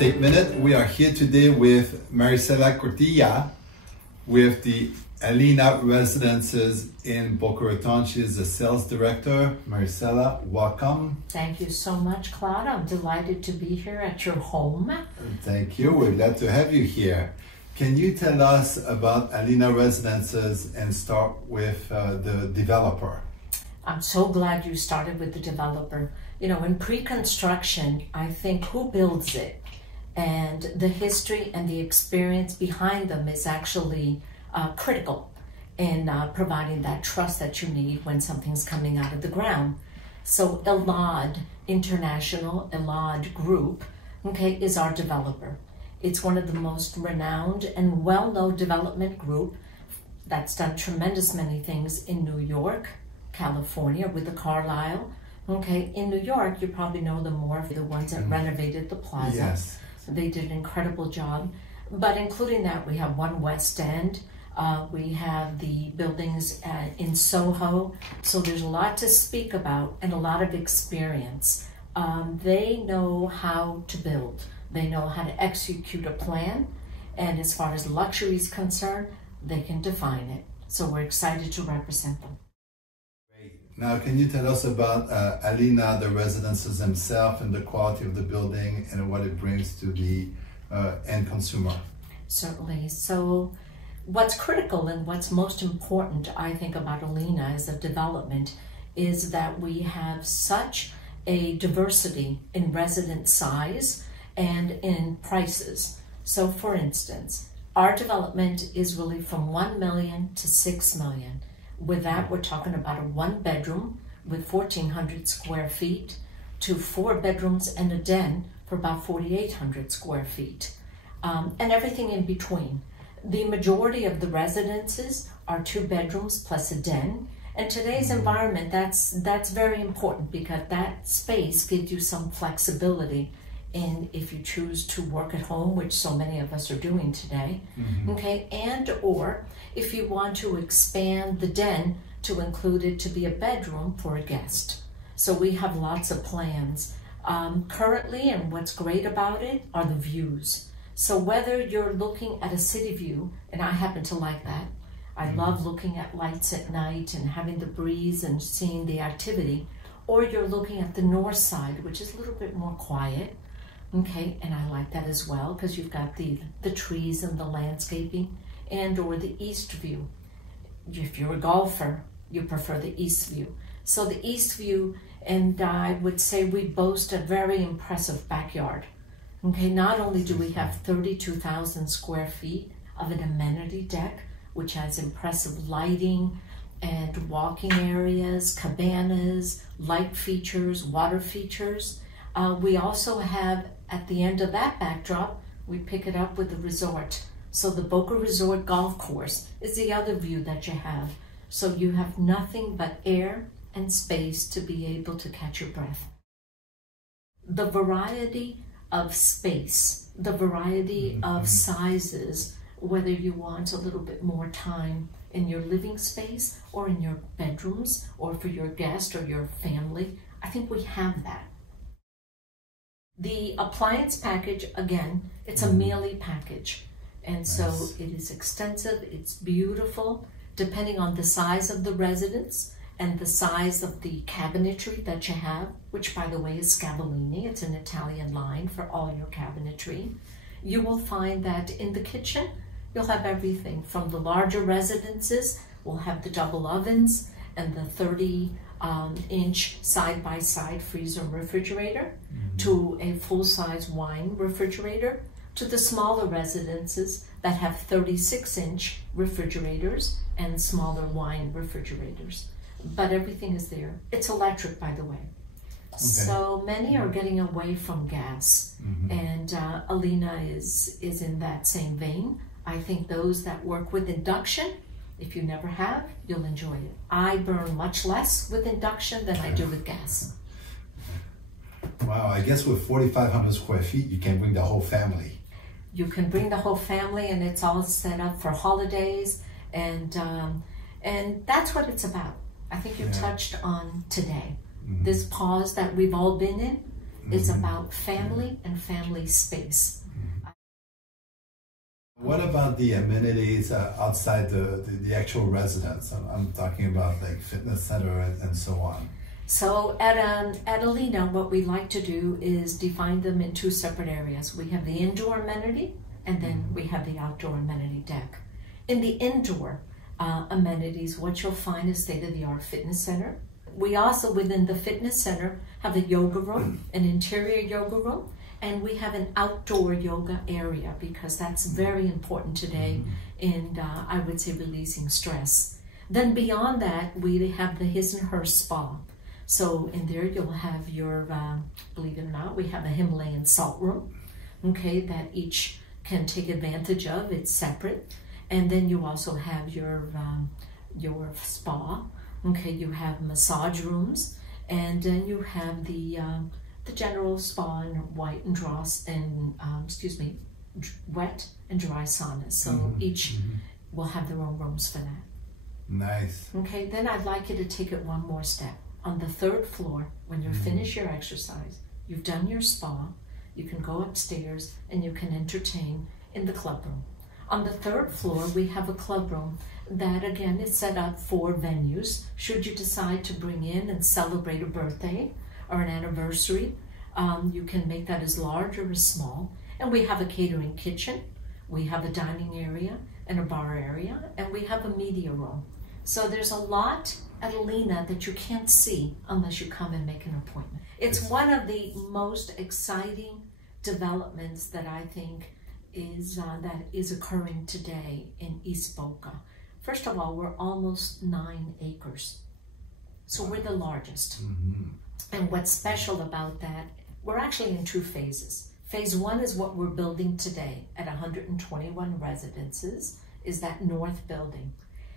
Estate Minute. We are here today with Marisela Cotilla with the Alina Residences in Boca Raton. She is the sales director. Marisela, welcome. Thank you so much, Claude. I'm delighted to be here at your home. Thank you. We're glad to have you here. Can you tell us about Alina Residences and start with the developer? I'm so glad you started with the developer. You know, in pre-construction, I think who builds it and the history and the experience behind them is actually critical in providing that trust that you need when something's coming out of the ground. So Elad International, Elad Group, okay, is our developer. It's one of the most renowned and well-known development group that's done tremendous many things in New York, California with the Carlisle. Okay, in New York, you probably know them more for the ones that renovated the plaza. Yes. They did an incredible job. But including that, we have One West End. We have the buildings in Soho. So there's a lot to speak about and a lot of experience. They know how to build. They know how to execute a plan. And as far as luxury is concerned, they can define it. So we're excited to represent them. Now, can you tell us about Alina, the residences themselves, and the quality of the building and what it brings to the end consumer? Certainly. So what's critical and what's most important, I think, about Alina as a development is that we have such a diversity in resident size and in prices. So for instance, our development is really from 1 million to 6 million. With that, we're talking about a 1-bedroom with 1,400 square feet to 4 bedrooms and a den for about 4,800 square feet, and everything in between. The majority of the residences are 2 bedrooms plus a den. In today's environment, that's very important because that space gives you some flexibility in if you choose to work at home, which so many of us are doing today, okay, and or if you want to expand the den to include it to be a bedroom for a guest. So we have lots of plans. Currently, and what's great about it are the views. So whether you're looking at a city view, and I happen to like that, I love looking at lights at night and having the breeze and seeing the activity, or you're looking at the north side, which is a little bit more quiet, okay, and I like that as well because you've got the trees and the landscaping, and or the east view. If you're a golfer, you prefer the east view. So the east view, and I would say we boast a very impressive backyard. Okay, not only do we have 32,000 square feet of an amenity deck, which has impressive lighting and walking areas, cabanas, light features, water features. We also have, at the end of that backdrop, we pick it up with the resort. So the Boca Resort Golf Course is the other view that you have. So you have nothing but air and space to be able to catch your breath. The variety of space, the variety of sizes, whether you want a little bit more time in your living space or in your bedrooms or for your guest or your family, I think we have that. The appliance package, again, it's a mealy package. And so it is extensive, it's beautiful, depending on the size of the residence and the size of the cabinetry that you have, which by the way is Scavallini. It's an Italian line for all your cabinetry. You will find that in the kitchen, you'll have everything from the larger residences. We'll have the double ovens and the 30-inch side-by-side freezer and refrigerator to a full-size wine refrigerator, to the smaller residences that have 36-inch refrigerators and smaller wine refrigerators. But everything is there. It's electric, by the way. Okay. So many are getting away from gas, and Alina is in that same vein. I think those that work with induction, if you never have, you'll enjoy it. I burn much less with induction than I do with gas. Wow, I guess with 4,500 square feet, you can bring the whole family. You can bring the whole family, and it's all set up for holidays, and that's what it's about. I think you touched on today. This pause that we've all been in, It's about family and family space. What about the amenities outside the actual residence? I'm talking about like fitness center and so on. So at Alina, what we like to do is define them in two separate areas. We have the indoor amenity, and then we have the outdoor amenity deck. In the indoor amenities, what you'll find is state-of-the-art fitness center. We also, within the fitness center, have a yoga room, an interior yoga room, and we have an outdoor yoga area because that's very important today in, I would say, releasing stress. Then beyond that, we have the his and her spa. So in there you'll have your, believe it or not, we have a Himalayan salt room, okay, that each can take advantage of. It's separate. And then you also have your spa, okay, you have massage rooms, and then you have the general spa and white and wet and dry saunas. So each will have their own rooms for that. Nice. Okay, then I'd like you to take it one more step. On the third floor, when you finish your exercise, you've done your spa, you can go upstairs and you can entertain in the club room. On the third floor, we have a club room that, again, is set up for venues. Should you decide to bring in and celebrate a birthday or an anniversary, you can make that as large or as small. And we have a catering kitchen, we have a dining area and a bar area, and we have a media room. So there's a lot at Alina that you can't see unless you come and make an appointment. It's one of the most exciting developments that I think is occurring today in East Boca. First of all, we're almost 9 acres. So we're the largest. And what's special about that, we're actually in 2 phases. Phase 1 is what we're building today at 121 residences, is that north building.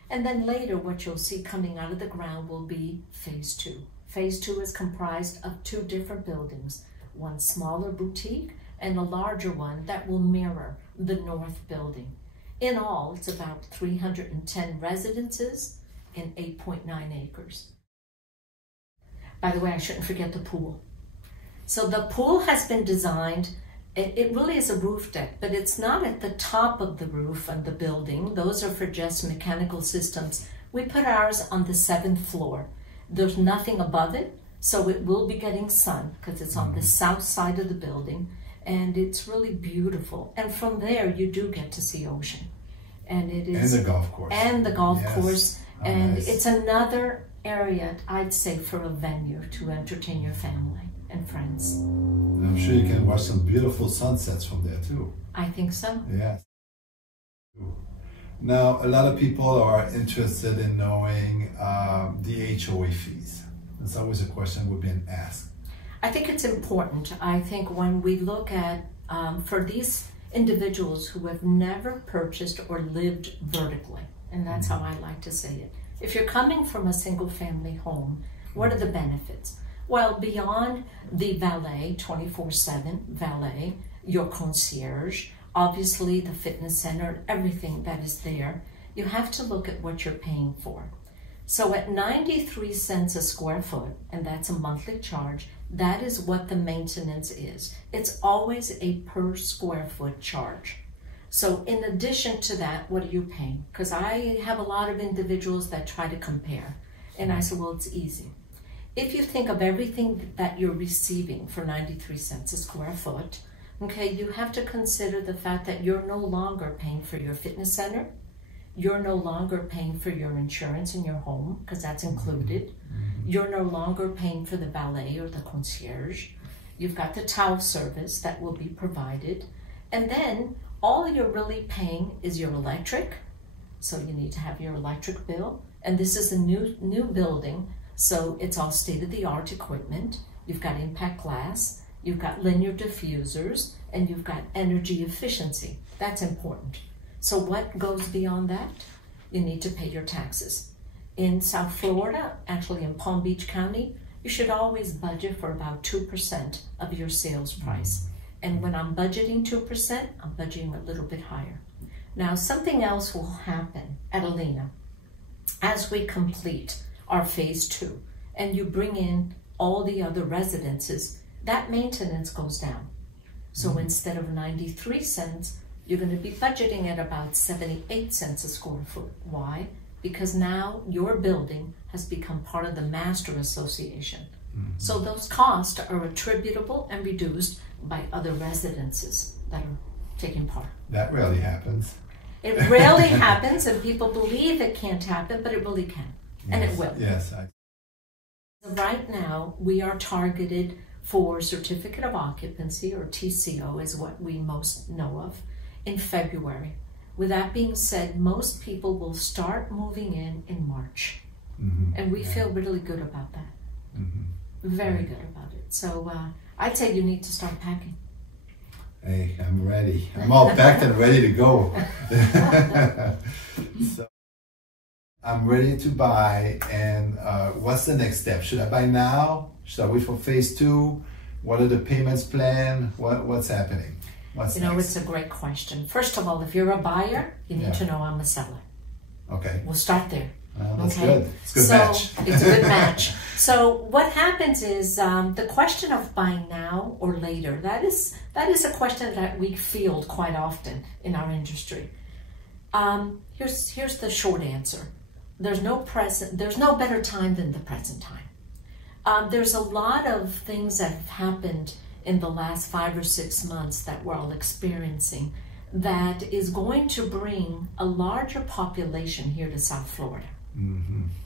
And then later, what you'll see coming out of the ground will be phase 2. Phase 2 is comprised of 2 different buildings, one smaller boutique and a larger one that will mirror the north building. In all, it's about 310 residences in 8.9 acres. By the way, I shouldn't forget the pool. So the pool has been designed, it really is a roof deck, but it's not at the top of the roof of the building. Those are for just mechanical systems. We put ours on the 7th floor. There's nothing above it, so it will be getting sun because it's on the south side of the building, and it's really beautiful. And from there, you do get to see ocean. And it is, and the golf course. And the golf course. Oh, and nice. It's another area, I'd say, for a venue to entertain your family and friends. And I'm sure you can watch some beautiful sunsets from there too. I think so. Yes. Now, a lot of people are interested in knowing the HOA fees. That's always a question we've been asked. I think it's important. I think when we look at, for these individuals who have never purchased or lived vertically, and that's how I like to say it. If you're coming from a single family home, what are the benefits? Well, beyond the valet, 24/7 valet, your concierge, obviously the fitness center, everything that is there, you have to look at what you're paying for. So at 93 cents a square foot, and that's a monthly charge, that is what the maintenance is. It's always a per square foot charge. So in addition to that, what are you paying? Because I have a lot of individuals that try to compare. And I say, well, it's easy. If you think of everything that you're receiving for 93 cents a square foot, okay, you have to consider the fact that you're no longer paying for your fitness center. You're no longer paying for your insurance in your home, because that's included. You're no longer paying for the valet or the concierge. You've got the towel service that will be provided. And then all you're really paying is your electric. So you need to have your electric bill. And this is a new building, so it's all state-of-the-art equipment. You've got impact glass, you've got linear diffusers, and you've got energy efficiency. That's important. So what goes beyond that? You need to pay your taxes. In South Florida, actually in Palm Beach County, you should always budget for about 2% of your sales price. And when I'm budgeting 2%, I'm budgeting a little bit higher. Now, something else will happen at Alina as we complete our phase 2 and you bring in all the other residences. that maintenance goes down. So instead of 93 cents, you're going to be budgeting at about 78 cents a square foot. Why? Because now your building has become part of the master association. So those costs are attributable and reduced by other residences that are taking part. That rarely happens. It rarely happens, and people believe it can't happen, but it really can, and it will. Yes. Right now, we are targeted for Certificate of Occupancy, or TCO is what we most know of, in February. With that being said, most people will start moving in March. And we feel really good about that. Very good about it. So I'd say you need to start packing. Hey, I'm ready. I'm all packed and ready to go. So, I'm ready to buy. And what's the next step? Should I buy now? Should I wait for phase 2? What are the payments planned? What's happening? What's next? It's a great question. First of all, if you're a buyer, you need to know I'm a seller. Okay. We'll start there. That's good. It's a good match. It's a good match. So what happens is the question of buying now or later, that is a question that we field quite often in our industry. Here's the short answer. There's no better time than the present time. There's a lot of things that have happened in the last 5 or 6 months that we're all experiencing that is going to bring a larger population here to South Florida.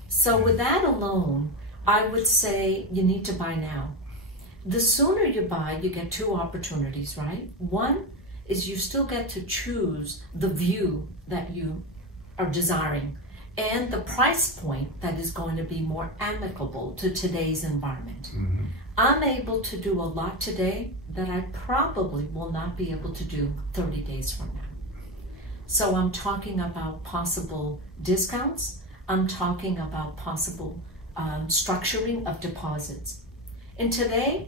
So with that alone, I would say you need to buy now. The sooner you buy, you get 2 opportunities, right? One is you still get to choose the view that you are desiring and the price point that is going to be more amicable to today's environment. I'm able to do a lot today that I probably will not be able to do 30 days from now. So I'm talking about possible discounts. I'm talking about possible structuring of deposits. In today's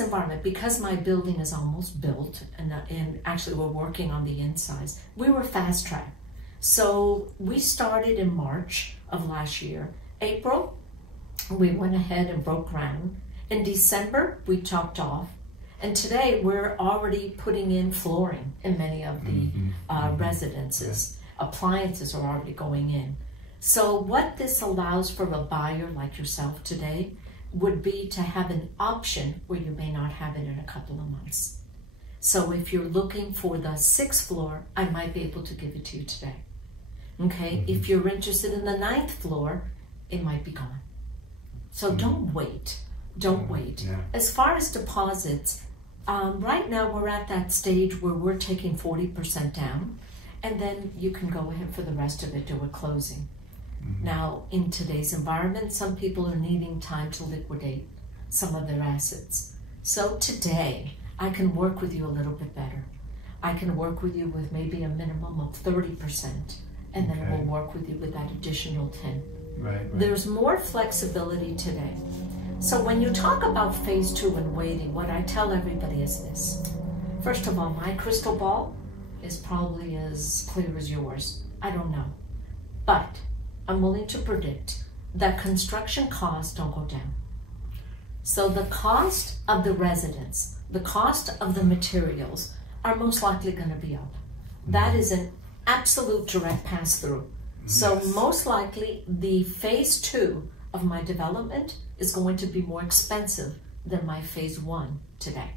environment, because my building is almost built, and actually we're working on the insides, we were fast track. So we started in March of last year. April, we went ahead and broke ground. In December, we topped off. And today we're already putting in flooring in many of the residences. Appliances are already going in. So what this allows for a buyer like yourself today would be to have an option where you may not have it in a couple of months. So if you're looking for the 6th floor, I might be able to give it to you today. Okay, if you're interested in the 9th floor, it might be gone. So don't wait, don't wait. As far as deposits, right now we're at that stage where we're taking 40% down, and then you can go ahead for the rest of it, do a closing. Now, in today's environment, some people are needing time to liquidate some of their assets. So today, I can work with you a little bit better. I can work with you with maybe a minimum of 30%, and then we'll work with you with that additional 10. Right. There's more flexibility today. So when you talk about phase 2 and waiting, what I tell everybody is this. First of all, my crystal ball is probably as clear as yours. I don't know. But I'm willing to predict that construction costs don't go down. So the cost of the residents, the cost of the materials are most likely going to be up. That is an absolute direct pass-through. So most likely the phase 2 of my development is going to be more expensive than my phase 1 today.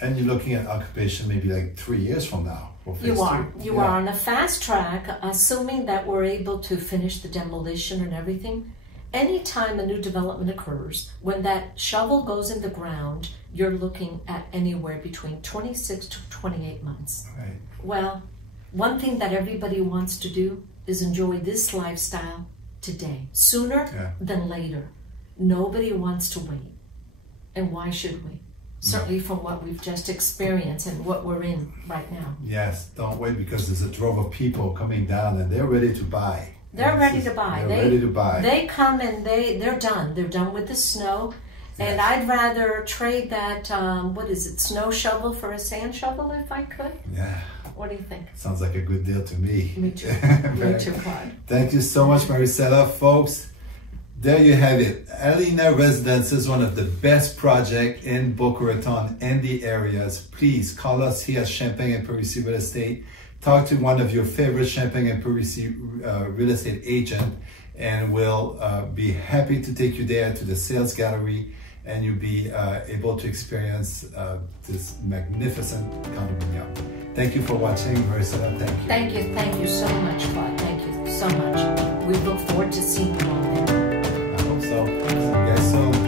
And you're looking at occupation maybe like 3 years from now. For phase 2. You are on a fast track, assuming that we're able to finish the demolition and everything. Anytime a new development occurs, when that shovel goes in the ground, you're looking at anywhere between 26 to 28 months. Right. Well, one thing that everybody wants to do is enjoy this lifestyle today, sooner than later. Nobody wants to wait. And why should we? Certainly from what we've just experienced and what we're in right now. Yes, don't wait, because there's a drove of people coming down and they're ready to buy. They're ready to buy. They're ready to buy. They come and they're done. They're done with the snow. And I'd rather trade that, snow shovel for a sand shovel if I could. Yeah. What do you think? Sounds like a good deal to me. Me too. Me too, Claude. Thank you so much, Marisela. Folks, there you have it. Alina Residence is one of the best projects in Boca Raton and the areas. Please call us here at Champagne and Parisi Real Estate. Talk to one of your favorite Champagne and Parisi real estate agent, and we'll be happy to take you there to the sales gallery, and you'll be able to experience this magnificent condominium. Thank you for watching, Marisela. Thank you. Thank you so much, Claude. Thank you so much. We look forward to seeing you all there. I hope so. See you guys soon.